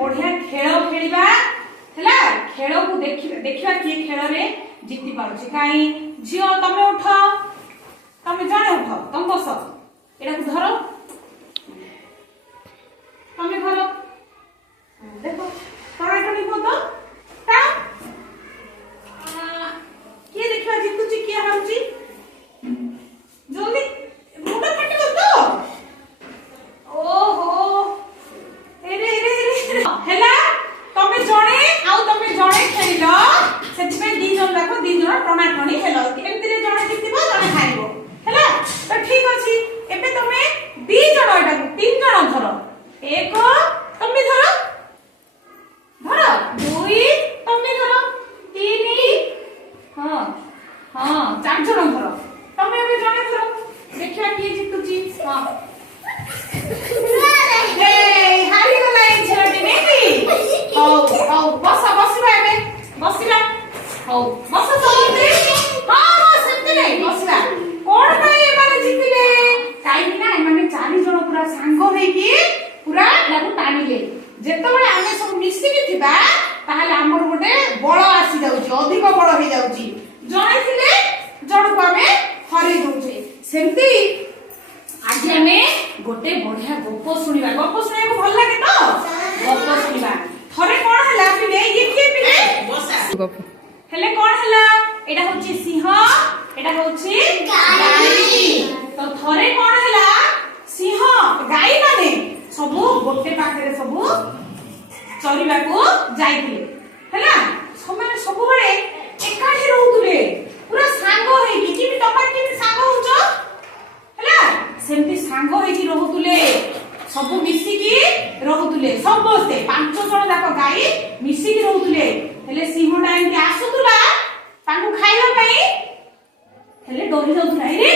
बढ़िया खेल खेलिबा हैला खेल को देखिबा कि खेल रे जीति पारुछि काई झियो तमे उठ तमे जाने उठ तम बस एटा को धरो तमे धरो देखो टोराटो निको तो ता किए देखिबा जीतुछि किए हारुछि जल्दी मुंडा फाटी गयो तो ओहो एरे एरे एरे हैला तमे जणे आउ तमे जणे खेलिलो सेति पे दी जण देखो दी जण टोनाटोनी हेलो एमति रे जणे जितिबो जणे खाइबो हैला तो ठीक अछि एबे तमे दी जण एटा तीन जण धरो एक तमे धरो धरो दुई तमे धरो तीन हां हां चार जण धरो तमे एबे जणे धरो देखिबा कि जितुची हां हे हारी गला ए झरटी नेकी हो हो बस बसिबा एबे बसिबा हो बस समते हां हां सेमते नै बसिबा कोन भाई माने जितिले काई ना माने चारि जण पूरा सांग होई पूरा लागू टाणिले जेतबेले आमे सब मिसी के थिबा ताहाले हमर गोटे बळ आसी जाउची अधिक बळ होई जाउची जणे थिले जण को आमे हरै दउचे सेमती आज हमें गोटे बढ़िया गप सुनिबा गप सुनिया को भल लागे तो गप सुनिबा थरे कोन हला पिले ये पिले बसा गप हेले कोन हला एटा होची सिंह एटा होची गाई तो थरे कोन हला सिंह गाई माने सब गोटे पाखरे सब चरिबा को जाइथिले हैला समय सब बळे एकाठी रहउतले पूरा सांग होई कि तमा कि सांग होचो हैला सेमती सांग होई कि रहउतले सब मिसी की रहउतले समस्ते पांच जण जाक गाई मिसी की रहउतले हेले सिंहटा एंती आसुतुला ताकू खाइबा पई हेले डोरी जाउतला रे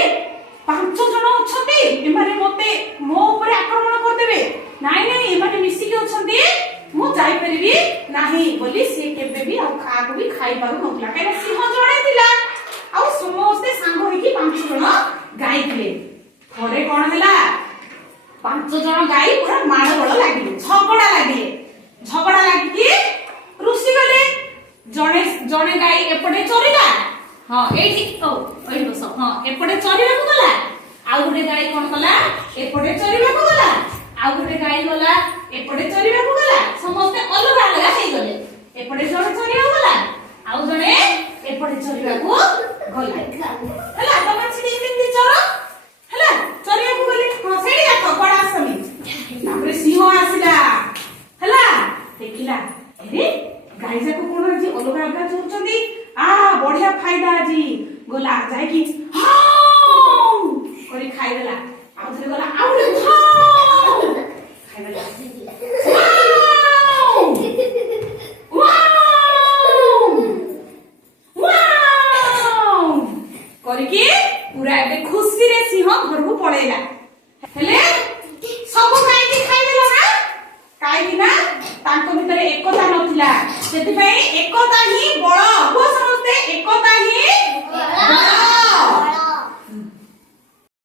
पांच जण अछती एमारे मते मो ऊपर आक्रमण कर देबे नाइ नाइ एमारे मिसी की अछती मु जाई परिबी नाही बोली से केबे भी आ खा को भी खाइ पारु नथला काहे सिंह जणे थिला आ समस्ते सांग होई कि पांच जण गाई थिले थरे कोन हला पांच जण गाई पूरा माड़ बळ लागिले झगड़ा लागी कि रुसी गले जणे जणे गाई एपटे चरिला हां एठी ओ ओइ बस हां एपटे चरिबा को गला आ गुटे गाई कोन कला एपटे चरिबा को गला आ गुटे गाई गला एपटे चरिबा को गला समस्त अलग अलग हे गले एपटे जण चरिबा गला आ जणे एपटे चरिबा को गला हला तमे छिडी बिंदी चरो हला चरिबा को गले हां सेडी जातो बडा समी तापरे सिंह आसिला हला देखिला अरे गाई जाको कोन जी अलग अलग चोरचंदी आ बढ़िया फायदा आजी गोला जाय कि हां करी खाइ देला आ थरे गोला आउले हां खाइ देला करिके पूरा एबे खुशी रे सिंह घर को पळेला हेले सब गाई के खाइ देला ना काई कि ना तांको भितर एकता नथिला सेति पई एकता ही बळ हो समझते एकता ही बळ